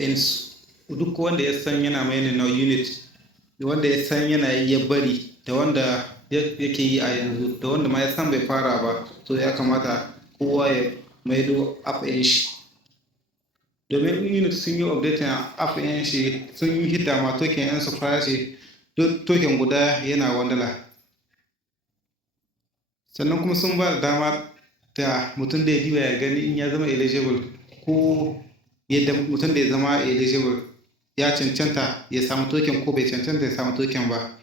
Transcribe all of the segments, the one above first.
ends. Duk wanda ya san yana mining na unit, wanda ya san yana yi ya bari, da wanda yake yi a yanzu, da wanda ma ya san bai fara ba, to ya kamata kowa ya maido app ɗin shi. Domin unit sun yi updating app ɗin shi, sun yi hidda ma token ɗin su farashi, duk token guda yana $1. Sannan kuma sun ba da dama da mutum da ya diba ya gani in ya zama eligible, ko yadda mutum da ya zama eligible ya cancanta ya samu token ko bai cancanta ya samu token ba.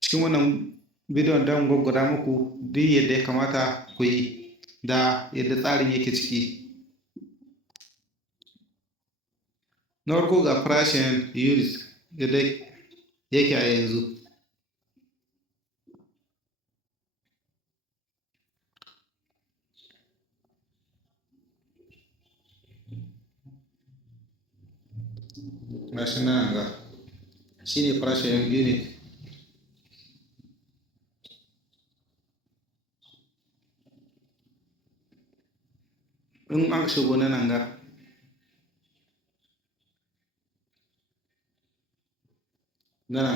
Cikin wannan bidiyon don gwaggwada muku duk yadda ya kamata ku yi da yadda tsarin yake ciki. Na farko ga farashin unit yadda yake a yanzu. Gashi nan ga shi ne farashin unit. In an shigo na nan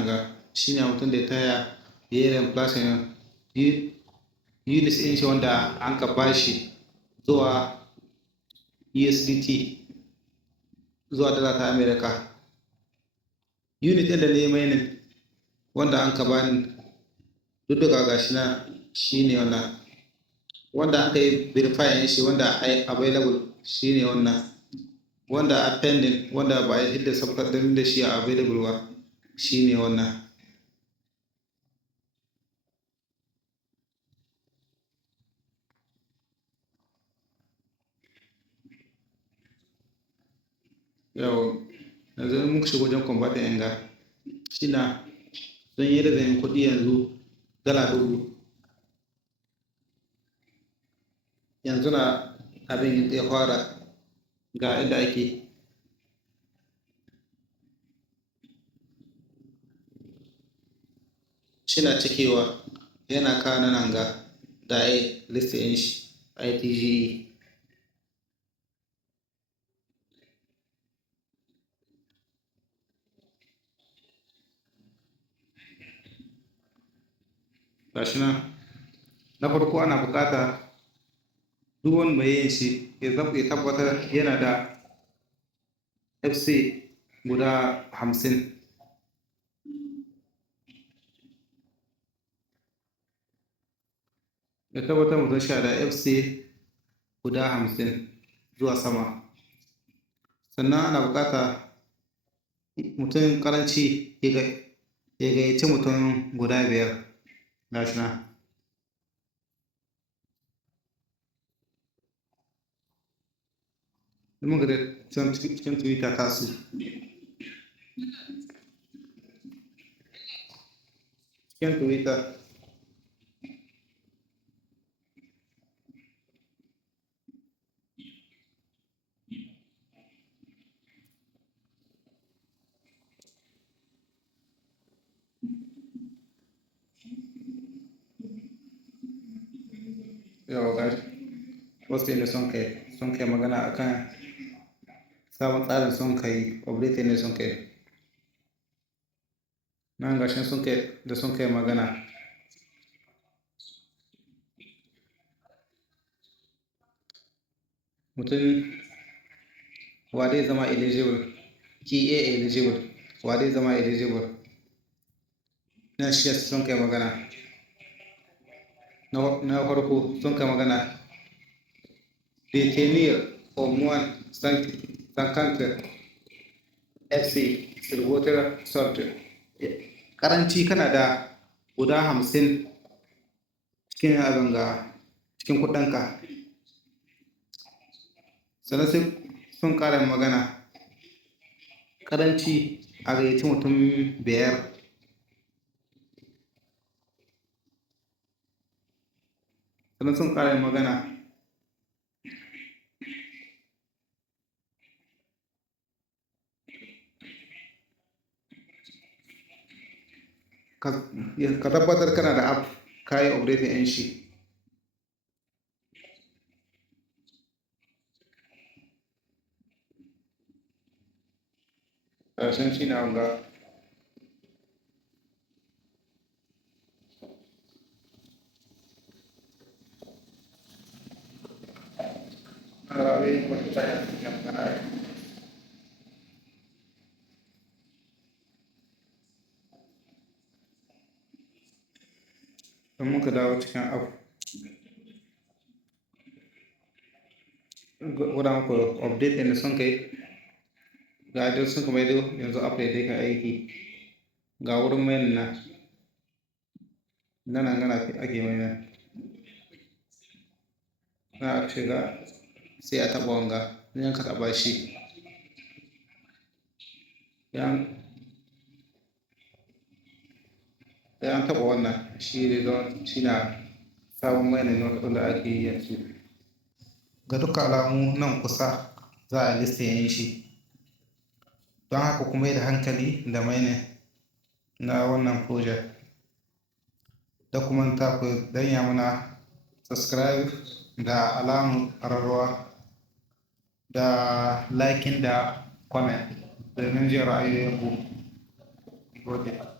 ga shi ne mutum da ya taya ya yi replacing unit ɗin shi wanda an ka bashi zuwa USDT, zuwa dala ta America. Unit ɗin da na yi mining wanda an ka bani duk da gashi na shi ne wannan, wanda aka yi verify shi wanda available shi ne wannan, wanda a pending wanda ba a yi hidda sabkar da shi a available ba shi ne wannan. Yau yanzu in muka shiga wajen converter ɗin ga shi na sun yi da zai kuɗi yanzu $1000. Yanzu na abin ya fara ga inda ake. Shi na cikewa yana kawo nan ga da a yi list ɗin shi ITGE. Gashi nan na farko ana buƙata duk wani mai yin shi ya tabbatar yana da FC guda 50. Ya tabbatar mutum shi da FC guda 50 zuwa sama. Sannan ana buƙata mutum ƙaranci ya gayyaci mutum guda 5. Gashi nan. Mun ga can cikin Twitter tasu. Cikin Twitter. Yau gashi wasu ne sun kai magana akan sabon tsarin sun kai update ne sun kai. Nan gashin sun kai magana. Mutum wa zai zama eligible, ki eligible, wa zai zama eligible. Nan shi sun kai magana. Na farko sun kai magana détenir au moins 50 FC sur votre solde. Karanci kana da guda 50 cikin abin ga cikin kuɗinka. Sannan sai sun ƙara magana karanci a gayyaci mutum 5. Sannan sun ƙara magana ka tabbatar kana da app ka yi update ɗin shi. farashin shi na wanga abin wata tsaya cikin kanari don muka dawo cikin app guda muku update ɗin da sun kai ga idan sun ka maido yanzu app ya ka aiki ga wurin main nan gana ake mai nan na aka shiga sai a taɓa wanga in ka taɓa shi sai an taɓa wannan shi ne don shi na sabon bayanin wanda ake yi yanzu ga duka alamu nan kusa za a lista yin shi don haka kuma yi da hankali da mainin na wannan project da kuma ta ku danya mana subscribe da alamun ƙararrawa da liking da comment domin jin ra'ayoyinku. Gode.